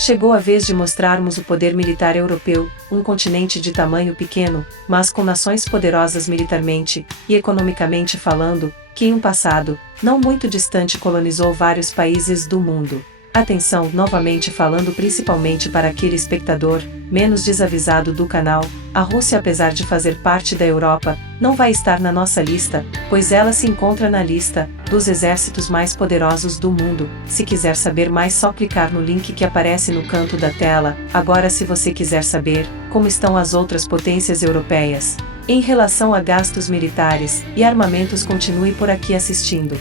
Chegou a vez de mostrarmos o poder militar europeu, um continente de tamanho pequeno, mas com nações poderosas militarmente e economicamente falando, que em um passado, não muito distante colonizou vários países do mundo. Atenção, novamente falando principalmente para aquele espectador, menos desavisado do canal, a Rússia, apesar de fazer parte da Europa, não vai estar na nossa lista, pois ela se encontra na lista dos exércitos mais poderosos do mundo. Se quiser saber mais, só clicar no link que aparece no canto da tela. Agora, se você quiser saber como estão as outras potências europeias em relação a gastos militares e armamentos, continue por aqui assistindo.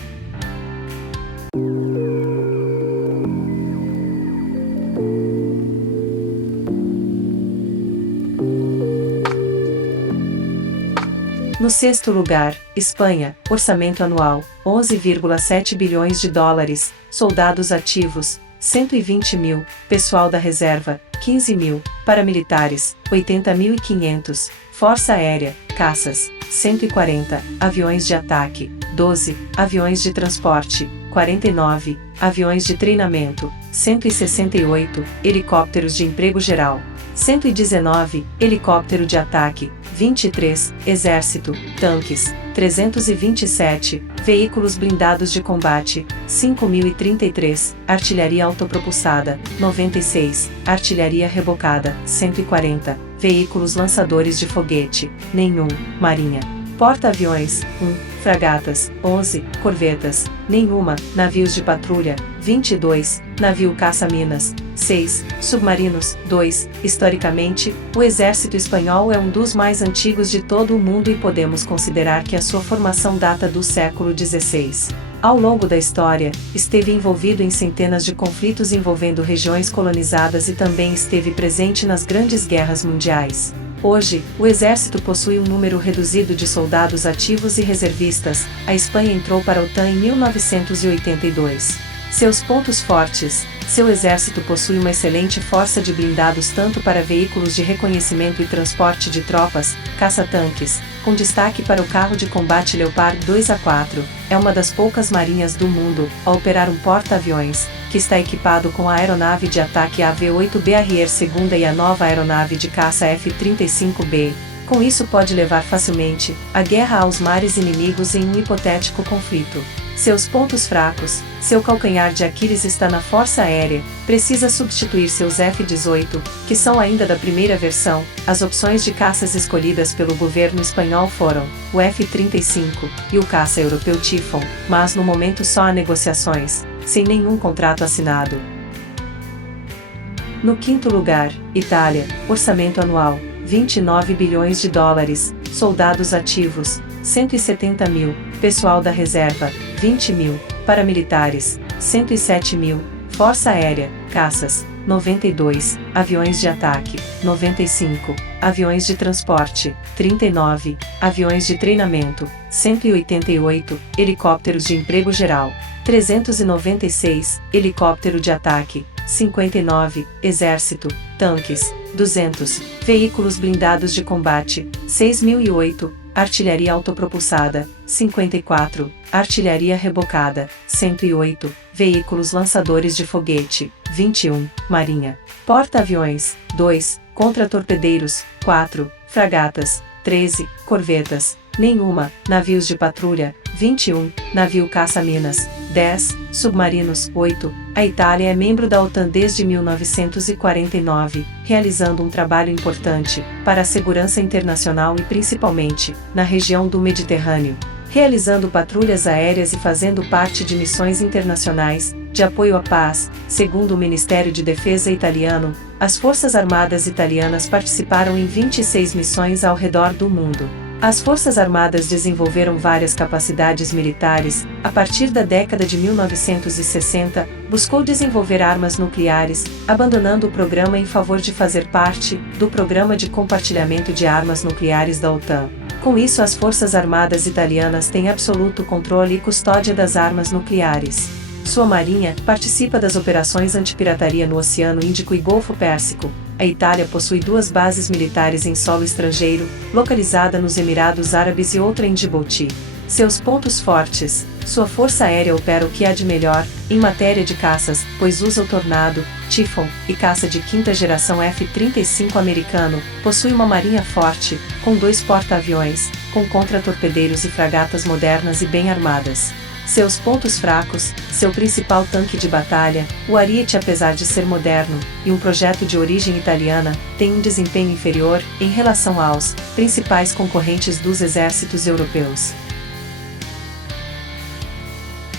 No sexto lugar, Espanha, orçamento anual, 11,7 bilhões de dólares, soldados ativos, 120 mil, pessoal da reserva, 15 mil, paramilitares, 80.500, força aérea, caças, 140, aviões de ataque, 12, aviões de transporte, 49, aviões de treinamento, 168, helicópteros de emprego geral, 119, helicóptero de ataque, 23, exército, tanques, 327, veículos blindados de combate, 5.033, artilharia autopropulsada, 96, artilharia rebocada, 140, veículos lançadores de foguete, nenhum, marinha. Porta-aviões, 1, fragatas, 11, corvetas, nenhuma, navios de patrulha, 22, navio caça-minas, 6, submarinos, 2, historicamente, o exército espanhol é um dos mais antigos de todo o mundo e podemos considerar que a sua formação data do século XVI. Ao longo da história, esteve envolvido em centenas de conflitos envolvendo regiões colonizadas e também esteve presente nas grandes guerras mundiais. Hoje, o exército possui um número reduzido de soldados ativos e reservistas. A Espanha entrou para a OTAN em 1982. Seus pontos fortes: seu exército possui uma excelente força de blindados tanto para veículos de reconhecimento e transporte de tropas, caça-tanques, com destaque para o carro de combate Leopard 2A4, é uma das poucas marinhas do mundo a operar um porta-aviões, que está equipado com a aeronave de ataque AV-8B Harrier II e a nova aeronave de caça F-35B. Com isso pode levar facilmente a guerra aos mares inimigos em um hipotético conflito. Seus pontos fracos: seu calcanhar de Aquiles está na força aérea, precisa substituir seus F-18, que são ainda da primeira versão. As opções de caças escolhidas pelo governo espanhol foram o F-35 e o caça europeu Typhoon, mas no momento só há negociações, sem nenhum contrato assinado. No quinto lugar, Itália, orçamento anual, 29 bilhões de dólares, soldados ativos, 170 mil, pessoal da reserva, 20 mil, paramilitares, 107 mil, força aérea, caças, 92, aviões de ataque, 95, aviões de transporte, 39, aviões de treinamento, 188, helicópteros de emprego geral, 396, helicóptero de ataque, 59, exército, tanques, 200, veículos blindados de combate, 6.008, artilharia autopropulsada, 54, artilharia rebocada, 108, veículos lançadores de foguete, 21, marinha. Porta-aviões, 2, contra-torpedeiros, 4, fragatas, 13, corvetas, nenhuma, navios de patrulha, 21, navio caça-minas, 10, submarinos, 8. A Itália é membro da OTAN desde 1949, realizando um trabalho importante para a segurança internacional e principalmente na região do Mediterrâneo, realizando patrulhas aéreas e fazendo parte de missões internacionais de apoio à paz. Segundo o Ministério de Defesa italiano, as Forças Armadas italianas participaram em 26 missões ao redor do mundo. As Forças Armadas desenvolveram várias capacidades militares. A partir da década de 1960, buscou desenvolver armas nucleares, abandonando o programa em favor de fazer parte do Programa de Compartilhamento de Armas Nucleares da OTAN. Com isso, as Forças Armadas italianas têm absoluto controle e custódia das armas nucleares. Sua marinha participa das operações antipirataria no Oceano Índico e Golfo Pérsico. A Itália possui 2 bases militares em solo estrangeiro, localizada nos Emirados Árabes e outra em Djibouti. Seus pontos fortes: sua força aérea opera o que há de melhor em matéria de caças, pois usa o Tornado, Typhoon e caça de quinta geração F-35 americano, possui uma marinha forte, com 2 porta-aviões, com contra-torpedeiros e fragatas modernas e bem armadas. Seus pontos fracos: seu principal tanque de batalha, o Ariete, apesar de ser moderno e um projeto de origem italiana, tem um desempenho inferior em relação aos principais concorrentes dos exércitos europeus.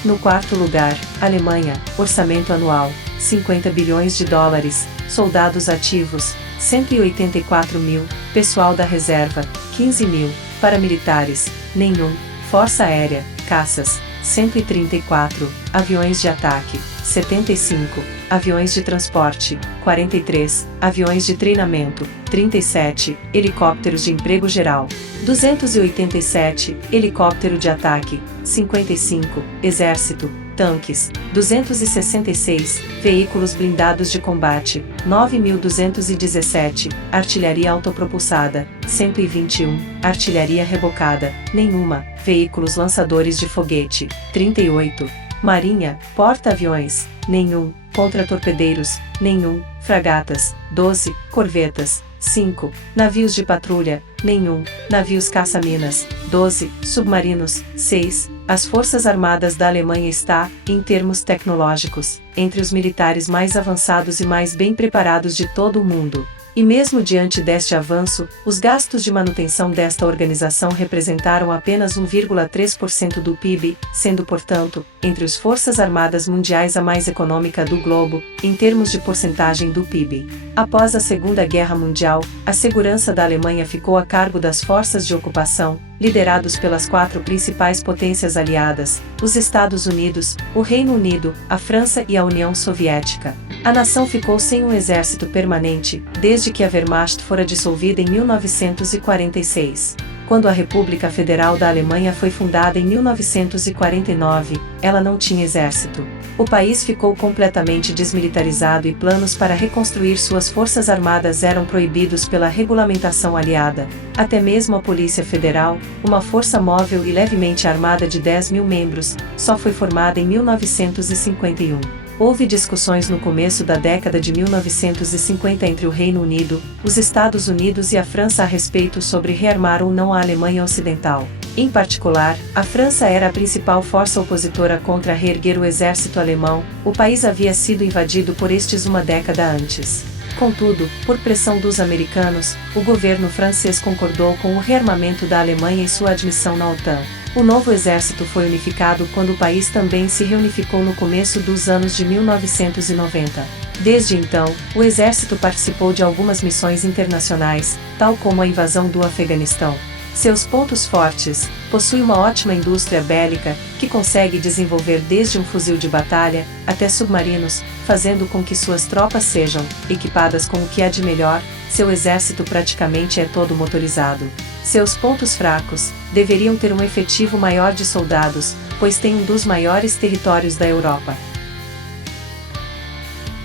No quarto lugar, Alemanha, orçamento anual, 50 bilhões de dólares, soldados ativos, 184 mil, pessoal da reserva, 15 mil, paramilitares, nenhum, força aérea, caças, 134, aviões de ataque, 75, aviões de transporte, 43, aviões de treinamento, 37, helicópteros de emprego geral, 287, helicóptero de ataque, 55, exército, tanques, 266, veículos blindados de combate, 9.217, artilharia autopropulsada, 121, artilharia rebocada, nenhuma, veículos lançadores de foguete, 38, marinha, porta-aviões, nenhum, contra-torpedeiros, nenhum, fragatas, 12, corvetas, 5, navios de patrulha, nenhum, navios caça-minas, 12, submarinos, 6, as Forças Armadas da Alemanha está, em termos tecnológicos, entre os militares mais avançados e mais bem preparados de todo o mundo. E mesmo diante deste avanço, os gastos de manutenção desta organização representaram apenas 1,3% do PIB, sendo, portanto, entre as Forças Armadas Mundiais a mais econômica do globo, em termos de porcentagem do PIB. Após a Segunda Guerra Mundial, a segurança da Alemanha ficou a cargo das forças de ocupação, liderados pelas 4 principais potências aliadas, os Estados Unidos, o Reino Unido, a França e a União Soviética. A nação ficou sem um exército permanente, desde que a Wehrmacht fora dissolvida em 1946. Quando a República Federal da Alemanha foi fundada em 1949, ela não tinha exército. O país ficou completamente desmilitarizado e planos para reconstruir suas forças armadas eram proibidos pela regulamentação aliada. Até mesmo a Polícia Federal, uma força móvel e levemente armada de 10 mil membros, só foi formada em 1951. Houve discussões no começo da década de 1950 entre o Reino Unido, os Estados Unidos e a França a respeito sobre rearmar ou não a Alemanha Ocidental. Em particular, a França era a principal força opositora contra reerguer o exército alemão. O país havia sido invadido por estes uma década antes. Contudo, por pressão dos americanos, o governo francês concordou com o rearmamento da Alemanha e sua admissão na OTAN. O novo exército foi unificado quando o país também se reunificou no começo dos anos de 1990. Desde então, o exército participou de algumas missões internacionais, tal como a invasão do Afeganistão. Seus pontos fortes: possui uma ótima indústria bélica, que consegue desenvolver desde um fuzil de batalha até submarinos, fazendo com que suas tropas sejam equipadas com o que há de melhor. Seu exército praticamente é todo motorizado. Seus pontos fracos: deveriam ter um efetivo maior de soldados, pois tem um dos maiores territórios da Europa.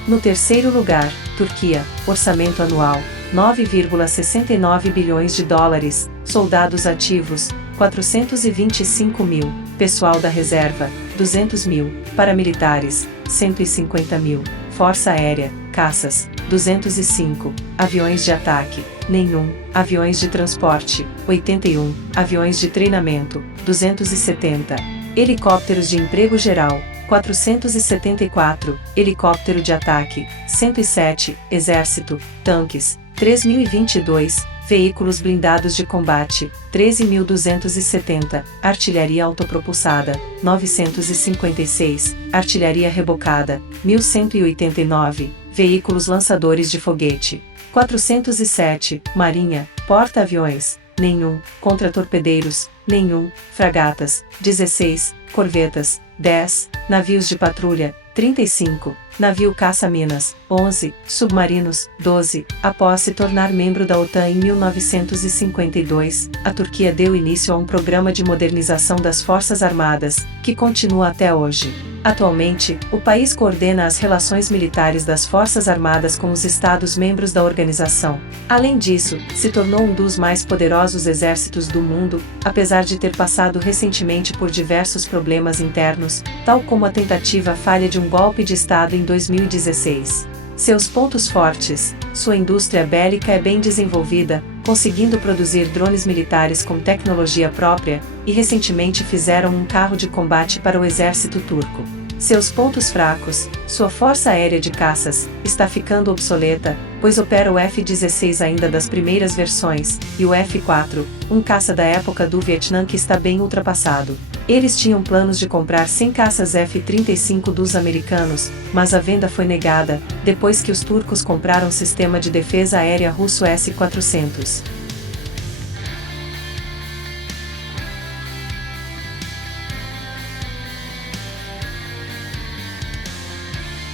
No terceiro lugar, Turquia, orçamento anual, 9,69 bilhões de dólares, soldados ativos, 425 mil, pessoal da reserva, 200 mil, paramilitares, 150 mil, força aérea, caças, 205, aviões de ataque, nenhum, aviões de transporte, 81, aviões de treinamento, 270, helicópteros de emprego geral, 474, helicóptero de ataque, 107, exército, tanques, 3.022, veículos blindados de combate, 13.270, artilharia autopropulsada, 956, artilharia rebocada, 1.189, veículos lançadores de foguete, 407, marinha, porta-aviões, nenhum, contra-torpedeiros, nenhum, fragatas, 16, corvetas, 10, navios de patrulha, 35, navio caça-minas, 11, submarinos, 12. Após se tornar membro da OTAN em 1952, a Turquia deu início a um programa de modernização das Forças Armadas, que continua até hoje. Atualmente, o país coordena as relações militares das Forças Armadas com os Estados-membros da organização. Além disso, se tornou um dos mais poderosos exércitos do mundo, apesar de ter passado recentemente por diversos problemas internos, tal como a tentativa falha de um golpe de Estado em 2016. Seus pontos fortes: sua indústria bélica é bem desenvolvida, conseguindo produzir drones militares com tecnologia própria, e recentemente fizeram um carro de combate para o exército turco. Seus pontos fracos: sua força aérea de caças está ficando obsoleta, pois opera o F-16 ainda das primeiras versões, e o F-4, um caça da época do Vietnã que está bem ultrapassado. Eles tinham planos de comprar 100 caças F-35 dos americanos, mas a venda foi negada, depois que os turcos compraram o sistema de defesa aérea russo S-400.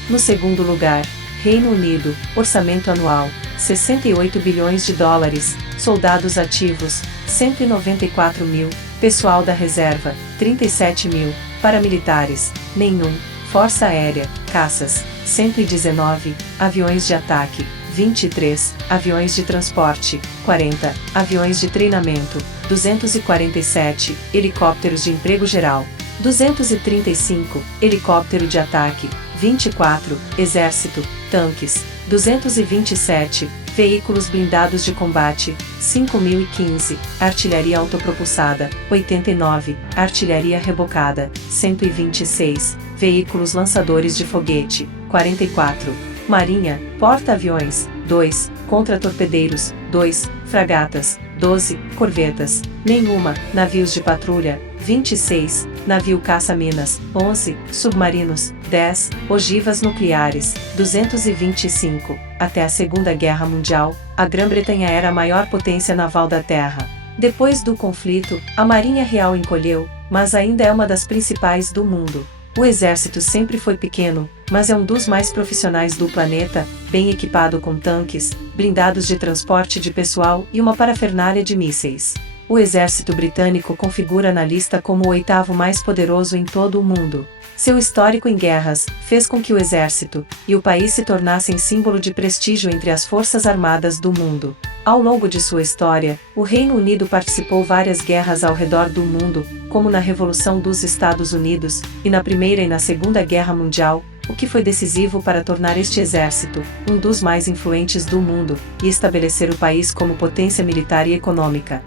No segundo lugar, Reino Unido, orçamento anual, 68 bilhões de dólares, soldados ativos, 194 mil, pessoal da reserva, 37 mil, paramilitares, nenhum, força aérea, caças, 119, aviões de ataque, 23, aviões de transporte, 40, aviões de treinamento, 247, helicópteros de emprego geral, 235, helicóptero de ataque, 24, exército, tanques, 227, veículos blindados de combate, 5.015, artilharia autopropulsada, 89, artilharia rebocada, 126, veículos lançadores de foguete, 44, marinha, porta-aviões, 2, contra-torpedeiros, 2, fragatas, 12, corvetas, nenhuma, navios de patrulha, 26, navio caça-minas, 11, submarinos, 10, ogivas nucleares, 225. Até a Segunda Guerra Mundial, a Grã-Bretanha era a maior potência naval da Terra. Depois do conflito, a Marinha Real encolheu, mas ainda é uma das principais do mundo. O exército sempre foi pequeno, mas é um dos mais profissionais do planeta, bem equipado com tanques, blindados de transporte de pessoal e uma parafernália de mísseis. O exército britânico configura na lista como o oitavo mais poderoso em todo o mundo. Seu histórico em guerras fez com que o exército e o país se tornassem símbolo de prestígio entre as forças armadas do mundo. Ao longo de sua história, o Reino Unido participou várias guerras ao redor do mundo, como na Revolução dos Estados Unidos, e na Primeira e na Segunda Guerra Mundial, o que foi decisivo para tornar este exército um dos mais influentes do mundo, e estabelecer o país como potência militar e econômica.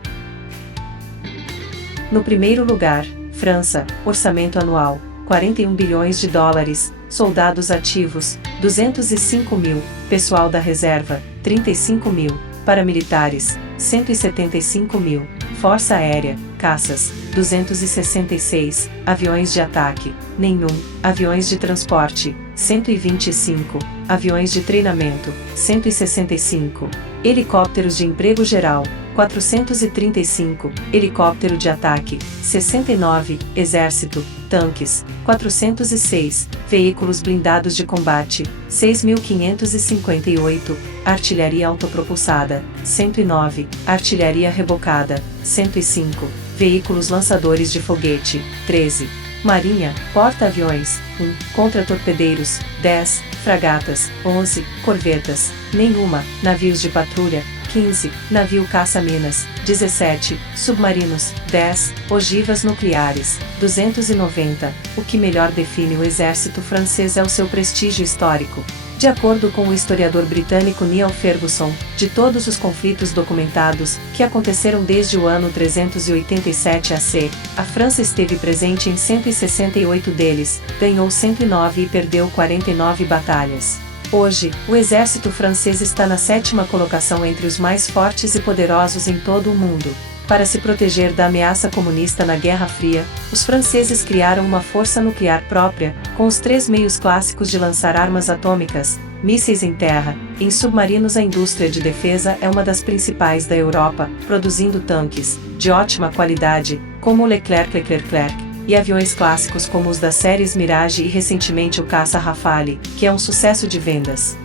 No primeiro lugar, França, orçamento anual, 41 bilhões de dólares, soldados ativos, 205 mil, pessoal da reserva, 35 mil, paramilitares, 175 mil, força aérea, caças, 266, aviões de ataque, nenhum, aviões de transporte, 125, aviões de treinamento, 165, helicópteros de emprego geral, 435, helicóptero de ataque, 69, exército, tanques, 406, veículos blindados de combate, 6.558, artilharia autopropulsada, 109, artilharia rebocada, 105, veículos lançadores de foguete, 13, marinha, porta-aviões, 1, contra-torpedeiros, 10, fragatas, 11, corvetas, nenhuma, navios de patrulha, 15, navio caça-minas, 17, submarinos, 10, ogivas nucleares, 290. O que melhor define o exército francês é o seu prestígio histórico. De acordo com o historiador britânico Niall Ferguson, de todos os conflitos documentados, que aconteceram desde o ano 387 AC, a França esteve presente em 168 deles, ganhou 109 e perdeu 49 batalhas. Hoje, o exército francês está na 7ª colocação entre os mais fortes e poderosos em todo o mundo. Para se proteger da ameaça comunista na Guerra Fria, os franceses criaram uma força nuclear própria, com os 3 meios clássicos de lançar armas atômicas, mísseis em terra. Em submarinos, a indústria de defesa é uma das principais da Europa, produzindo tanques de ótima qualidade, como o Leclerc, e aviões clássicos como os das séries Mirage e recentemente o caça Rafale, que é um sucesso de vendas.